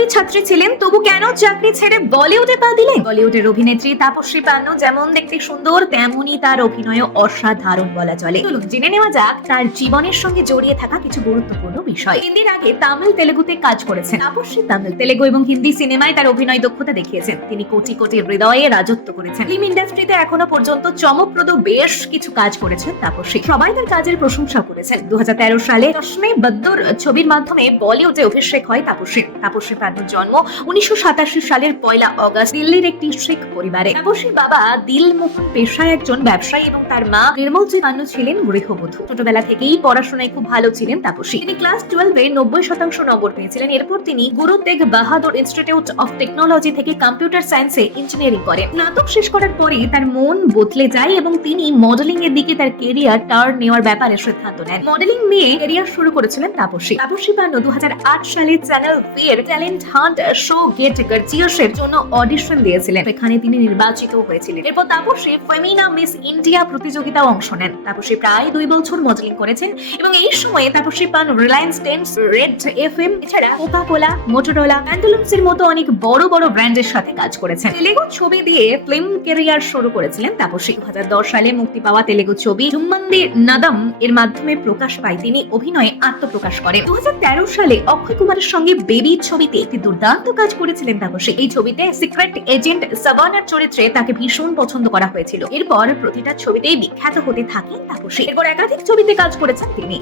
মেধাবী ছাত্রী ছিলেন, তবু কেন চাকরি ছেড়ে বলিউডে পা দিলেন? বলিউডের অভিনেত্রী তাপসী পান্নু যেমন দেখতে সুন্দর, তেমনই তার অভিনয় অসাধারণ বলা চলে। চলুন জেনে নেওয়া যাক তার জীবনের সঙ্গে জড়িয়ে থাকা কিছু গুরুত্বপূর্ণ বিষয়। হিন্দির আগে তামিল তেলেগুতে কাজ করেছেন তাপসী। তামিল, তেলেগু এবং হিন্দি সিনেমায় তার অভিনয় দক্ষতা দেখিয়েছেন। তিনি কোটি কোটি হৃদয়ে রাজত্ব করেছেন। ফিল্ম ইন্ডাস্ট্রিতে এখনো পর্যন্ত চমকপ্রদ বেশ কিছু কাজ করেছেন তাপসী। সবাই তার কাজের প্রশংসা করেছেন। 2013 সালে চশমে বদ্দুর ছবির মাধ্যমে বলিউডে অভিষেক হয় তাপসীর। তাপসী পান্নুর জন্ম 1987 সালের 1 আগস্ট দিল্লির একটি শিখ পরিবারে। তাপসীর বাবা দিলমোহন পেশায় একজন ব্যবসায়ী এবং তার মা নির্মলজিৎ পান্নু ছিলেন গৃহবধূ। ছোটবেলা থেকেই পড়াশোনায় খুব ভালো ছিলেন তাপসী। তিনি ক্লাস 12-এ 90% নম্বর পেয়েছিলেন। এরপর তিনি গুরু তেগ বাহাদুর ইনস্টিটিউট অফ টেকনোলজি থেকে কম্পিউটার সায়েন্সে ইঞ্জিনিয়ারিং করেন। স্নাতক শেষ করার পরই তার মন বদলে যায় এবং তিনি মডেলিং এর দিকে তার ক্যারিয়ার টার্ন নেওয়ার ব্যাপারে সিদ্ধান্ত নেন। মডেলিং নিয়ে ক্যারিয়ার শুরু করেছিলেন তাপসী। তাপসী পান্নু 2008 সালে চ্যানেল ভি এর talent hunt show get gorgeous এর জন্য অডিশন দিয়েছিলেন। সেখানে তিনি নির্বাচিত হয়েছিলেন। এরপর তাপসী ফেমিনা মিস ইন্ডিয়া প্রতিযোগিতায় অংশ নেন। তাপসী প্রায় 2 বছর মডেলিং করেছেন এবং এই সময়ে Taapsee Pannu Reliance Trends, Red FM এছাড়া কোকা কোলা, মোটোরোলা, প্যান্টালুন্স এর মতো অনেক বড় বড় ব্র্যান্ডের সাথে কাজ করেছেন। তেলেগু ছবি দিয়ে ফিল্ম ক্যারিয়ার শুরু করেছিলেন তাপসী। 2010 সালে মুক্তি পাওয়া তেলেগু ছবি জুম্মন্দি নাদম এর মাধ্যমে প্রকাশ পায় তিনি অভিনয়ে আত্মপ্রকাশ করেন। 2013 সালে অক্ষয় কুমারের সঙ্গে বেবি ছবিতে একটি দুর্দান্ত কাজ করেছিলেন তাপসী। এই ছবিতে সিক্রেট এজেন্ট সাভানার চরিত্রে তাকে ভীষণ পছন্দ করা হয়েছিল। এরপর প্রতিটা ছবিতেই বিখ্যাত হতে থাকেন তাপসী। এরপর একাধিক ছবিতে কাজ করেছেন তিনি।